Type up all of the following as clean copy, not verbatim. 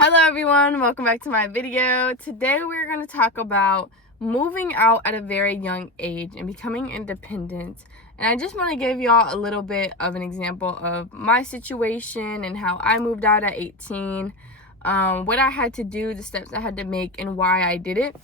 Hello everyone, welcome back to my video. Today we're going to talk about moving out at a very young age and becoming independent. And I just want to give y'all a little bit of an example of my situation and how I moved out at 18, what I had to do, the steps I had to make, and why I did it.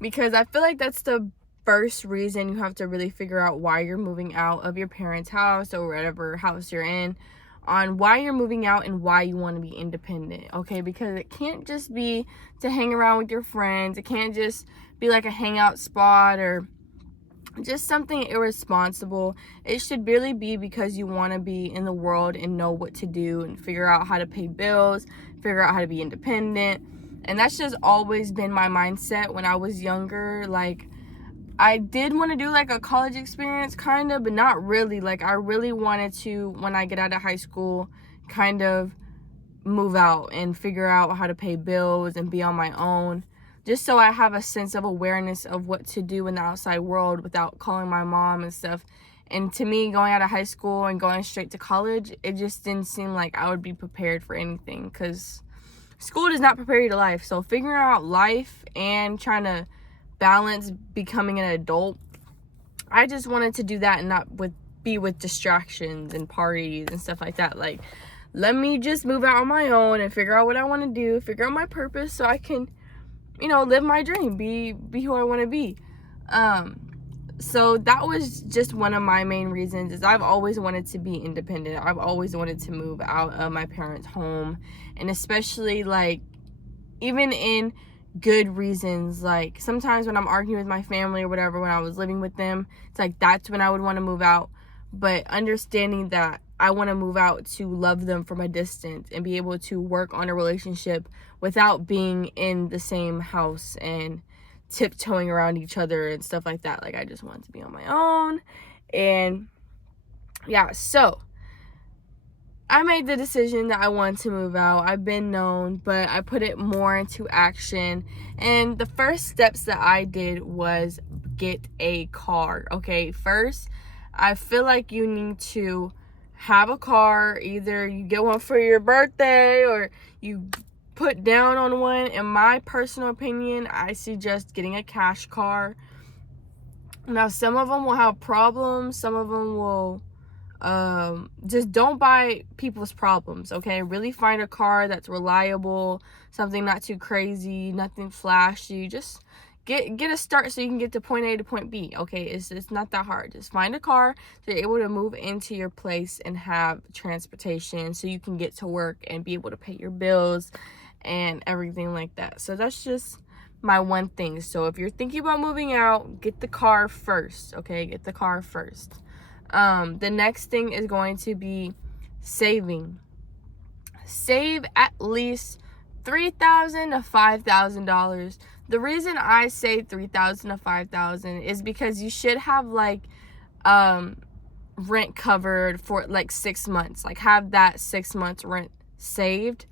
Because I feel like that's the first reason you have to really figure out why you're moving out of your parents' house or whatever house you're in, on why you're moving out and why you want to be independent, okay? Because it can't just be to hang around with your friends. It can't just be like a hangout spot or just something irresponsible. It should really be because you want to be in the world and know what to do and figure out how to pay bills, figure out how to be independent. And that's just always been my mindset when I was younger. Like, I did want to do like a college experience kind of, but not really. Like, I really wanted to, when I get out of high school, kind of move out and figure out how to pay bills and be on my own, just so I have a sense of awareness of what to do in the outside world without calling my mom and stuff. And to me, going out of high school and going straight to college, it just didn't seem like I would be prepared for anything, because school does not prepare you to life. So figuring out life and trying to balance becoming an adult, I just wanted to do that and not be with distractions and parties and stuff like that. Like, let me just move out on my own and figure out what I want to do, figure out my purpose, so I can, live my dream, be who I want to be. So that was just one of my main reasons, is I've always wanted to be independent. I've always wanted to move out of my parents' home, and especially like even in good reasons. Like, sometimes when I'm arguing with my family or whatever, when I was living with them, it's like that's when I would want to move out. But understanding that I want to move out to love them from a distance and be able to work on a relationship without being in the same house and tiptoeing around each other and stuff like that. Like, I just wanted to be on my own. And yeah, so I made the decision that I wanted to move out. I've been known, but I put it more into action. And the first steps that I did was get a car. Okay, first, I feel like you need to have a car. Either you get one for your birthday or you put down on one. In my personal opinion, I suggest getting a cash car. Now, some of them will have problems. Some of them will just don't buy people's problems, okay? Really find a car that's reliable, something not too crazy, nothing flashy. Just get a start so you can get to point A to point B, okay? It's not that hard. Just find a car so you're able to move into your place and have transportation so you can get to work and be able to pay your bills and everything like that. So that's just my one thing. So if you're thinking about moving out, get the car first, okay? Get the car first. The next thing is going to be saving. Save at least $3,000 to $5,000. The reason I say $3,000 to $5,000 is because you should have like rent covered for like 6 months. Like, have that 6 months rent saved.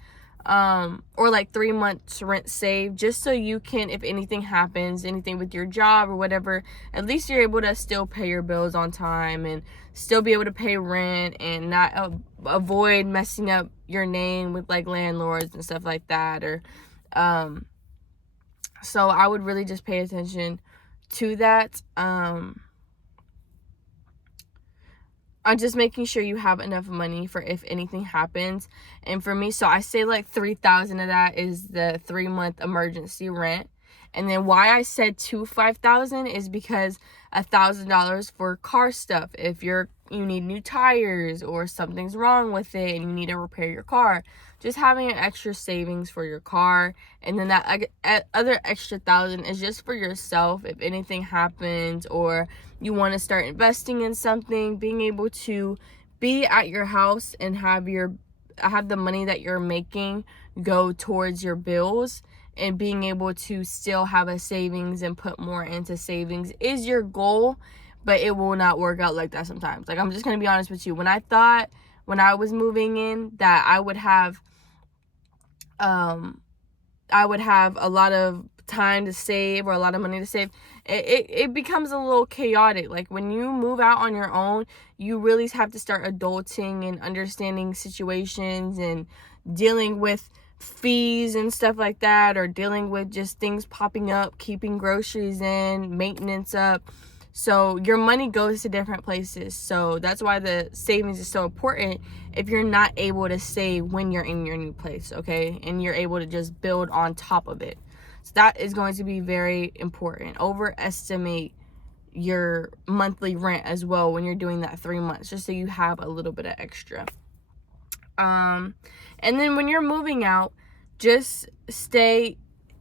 Or like 3 months rent saved, just so you can, if anything happens, anything with your job or whatever, at least you're able to still pay your bills on time and still be able to pay rent and not avoid messing up your name with like landlords and stuff like that. Or so I would really just pay attention to that. I'm just making sure you have enough money for if anything happens. And for me, so I say like 3,000 of that is the 3-month emergency rent. And then why I said to 5,000 is because $1,000 for car stuff. If you need new tires or something's wrong with it and you need to repair your car, just having an extra savings for your car. And then that other extra 1,000 is just for yourself if anything happens, or you want to start investing in something. Being able to be at your house and have the money that you're making go towards your bills, and being able to still have a savings and put more into savings is your goal. But it will not work out like that sometimes. Like, I'm just going to be honest with you. When I thought, when I was moving in, that I would have a lot of time to save or a lot of money to save, it becomes a little chaotic. Like, when you move out on your own, you really have to start adulting and understanding situations and dealing with fees and stuff like that, or dealing with just things popping up, keeping groceries in, maintenance up. So your money goes to different places. So that's why the savings is so important if you're not able to save when you're in your new place, okay? And you're able to just build on top of it. So that is going to be very important. Overestimate your monthly rent as well when you're doing that 3 months, just so you have a little bit of extra. And then when you're moving out, just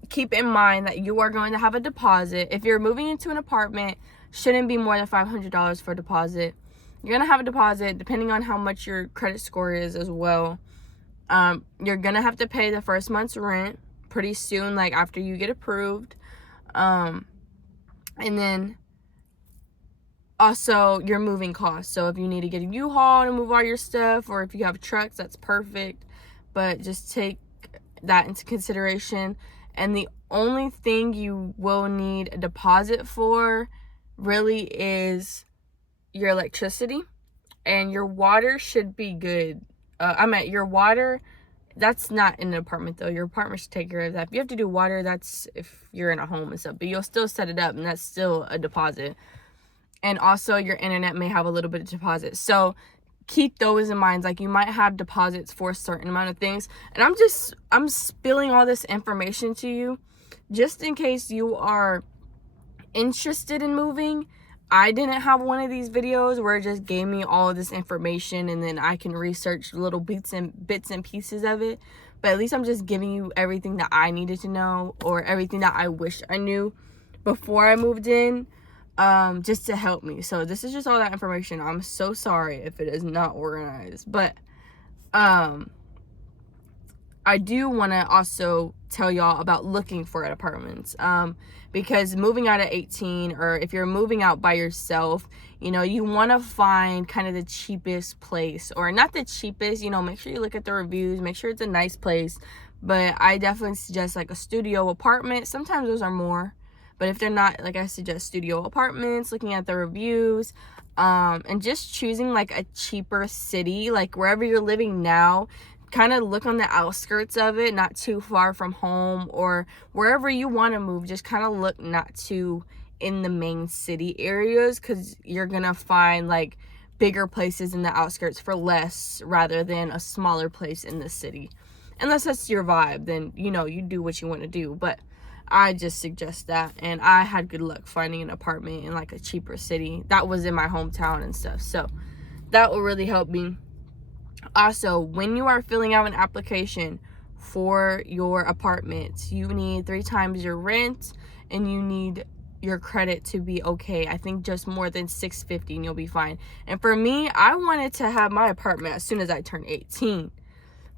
keep in mind that you are going to have a deposit. If you're moving into an apartment, shouldn't be more than $500 for a deposit. You're gonna have a deposit depending on how much your credit score is as well. You're gonna have to pay the first month's rent pretty soon, like after you get approved. And then also your moving costs. So if you need to get a U-Haul to move all your stuff, or if you have trucks, that's perfect. But just take that into consideration. And the only thing you will need a deposit for really is your electricity, and your water should be good. Your water, that's not in an apartment though. Your apartment should take care of that. If you have to do water, that's if you're in a home and stuff, but you'll still set it up, and that's still a deposit. And also your internet may have a little bit of deposit. So keep those in mind. Like, you might have deposits for a certain amount of things. And I'm spilling all this information to you just in case you are interested in moving. I didn't have one of these videos where it just gave me all of this information and then I can research little bits and pieces of it. But at least I'm just giving you everything that I needed to know, or everything that I wish I knew before I moved in, just to help me. So this is just all that information. I'm so sorry if it is not organized, but I do want to also tell y'all about looking for apartments, because moving out at 18, or if you're moving out by yourself, you know, you want to find kind of the cheapest place, or not the cheapest, you know, make sure you look at the reviews, make sure it's a nice place. But I definitely suggest like a studio apartment. Sometimes those are more, but if they're not, like, I suggest studio apartments, looking at the reviews, and just choosing like a cheaper city, like wherever you're living now. Kind of look on the outskirts of it, not too far from home, or wherever you want to move, just kind of look not too in the main city areas, because you're gonna find like bigger places in the outskirts for less rather than a smaller place in the city. Unless that's your vibe, then, you know, you do what you want to do. But I just suggest that. And I had good luck finding an apartment in like a cheaper city that was in my hometown and stuff, so that will really help me. Also, when you are filling out an application for your apartment, you need 3 times your rent, and you need your credit to be okay. I think just more than 650 and you'll be fine. And for me, I wanted to have my apartment as soon as I turned 18.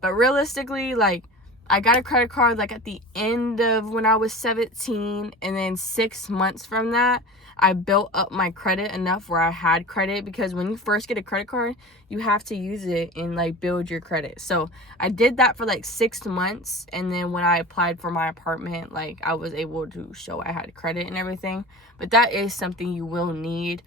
But realistically, like, I got a credit card like at the end of when I was 17, and then 6 months from that, I built up my credit enough where I had credit, because when you first get a credit card, you have to use it and like build your credit. So I did that for like 6 months, and then when I applied for my apartment, like, I was able to show I had credit and everything. But that is something you will need.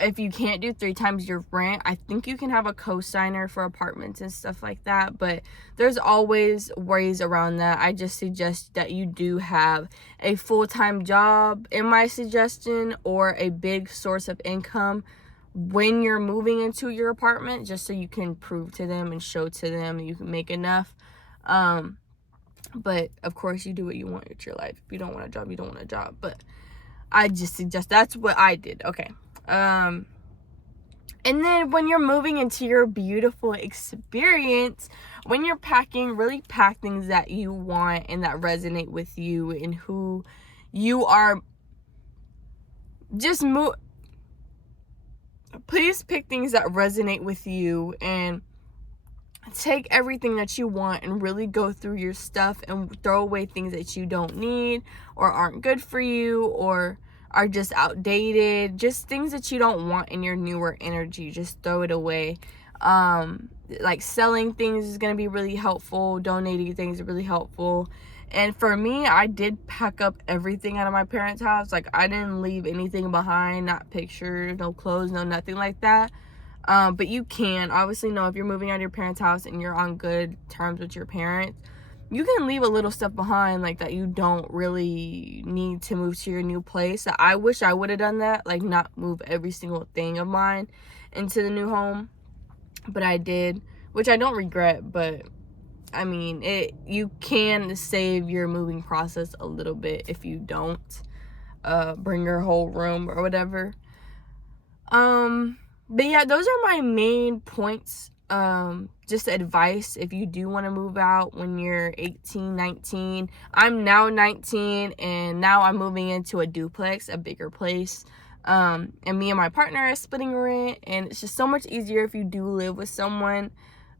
If you can't do 3 times your rent, I think you can have a co-signer for apartments and stuff like that, but there's always ways around that. I just suggest that you do have a full-time job, in my suggestion, or a big source of income when you're moving into your apartment, just so you can prove to them and show to them you can make enough. But of course, you do what you want with your life. If you don't want a job, you don't want a job. But I just suggest, that's what I did. Okay. And then when you're moving into your beautiful experience, when you're packing, really pack things that you want and that resonate with you and who you are. Just please pick things that resonate with you, and take everything that you want and really go through your stuff and throw away things that you don't need or aren't good for you or are just outdated, just things that you don't want in your newer energy. Just throw it away. Like, selling things is going to be really helpful. Donating things is really helpful. And for me, I did pack up everything out of my parents' house. Like, I didn't leave anything behind, not pictures, no clothes, no nothing like that. But you can obviously know if you're moving out of your parents' house and you're on good terms with your parents, you can leave a little stuff behind, like that you don't really need to move to your new place. I wish I would have done that, like not move every single thing of mine into the new home, but I did, which I don't regret. But I mean, you can save your moving process a little bit if you don't bring your whole room or whatever. But yeah, those are my main points. Just advice if you do want to move out when you're 18, 19. I'm now 19 and now I'm moving into a duplex, a bigger place. And me and my partner are splitting rent, and it's just so much easier if you do live with someone.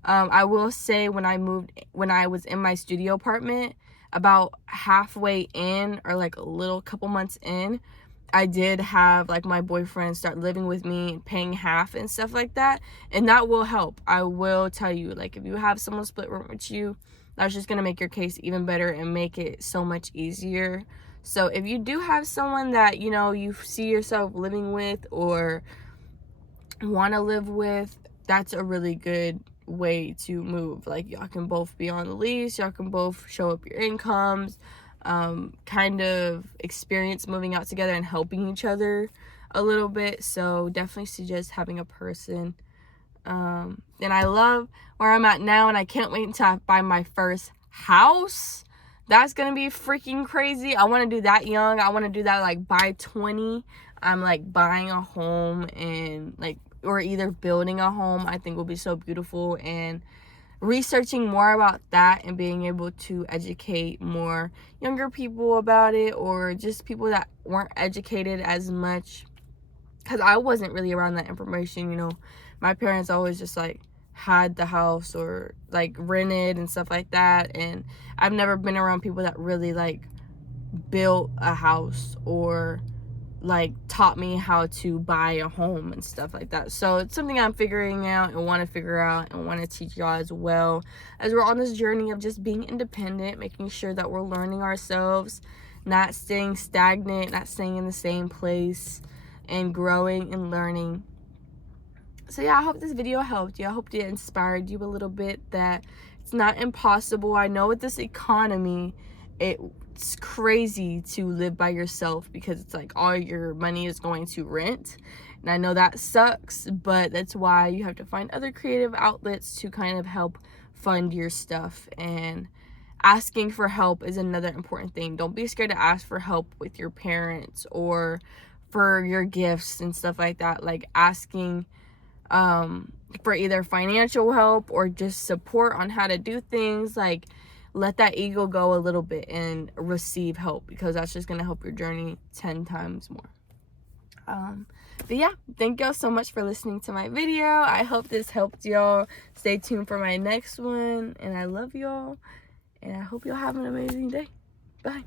I will say when I was in my studio apartment, about halfway in, or like a little couple months in, I did have like my boyfriend start living with me, paying half and stuff like that, and that will help. I will tell you, like, if you have someone split room with you, that's just gonna make your case even better and make it so much easier. So if you do have someone that you see yourself living with or want to live with, that's a really good way to move. Like, y'all can both be on the lease, y'all can both show up your incomes, kind of experience moving out together and helping each other a little bit. So definitely suggest having a person. And I love where I'm at now, and I can't wait until I buy my first house. That's gonna be freaking crazy. I want to do that young. I want to do that like by 20. I'm like buying a home, and like, or either building a home, I think will be so beautiful. And researching more about that and being able to educate more younger people about it, or just people that weren't educated as much, because I wasn't really around that information. My parents always just like had the house or like rented and stuff like that, and I've never been around people that really like built a house or like taught me how to buy a home and stuff like that. So it's something I'm figuring out and want to figure out and want to teach y'all as well, as we're on this journey of just being independent, making sure that we're learning ourselves, not staying stagnant, not staying in the same place, and growing and learning. So yeah, I hope this video helped you. I hope it inspired you a little bit that it's not impossible. I know with this economy, it's crazy to live by yourself, because it's like all your money is going to rent. And I know that sucks, but that's why you have to find other creative outlets to kind of help fund your stuff. And asking for help is another important thing. Don't be scared to ask for help with your parents or for your gifts and stuff like that. Like asking for either financial help or just support on how to do things. Like, let that ego go a little bit and receive help, because that's just going to help your journey 10 times more. But yeah, thank y'all so much for listening to my video. I hope this helped y'all. Stay tuned for my next one, and I love y'all, and I hope y'all have an amazing day. Bye.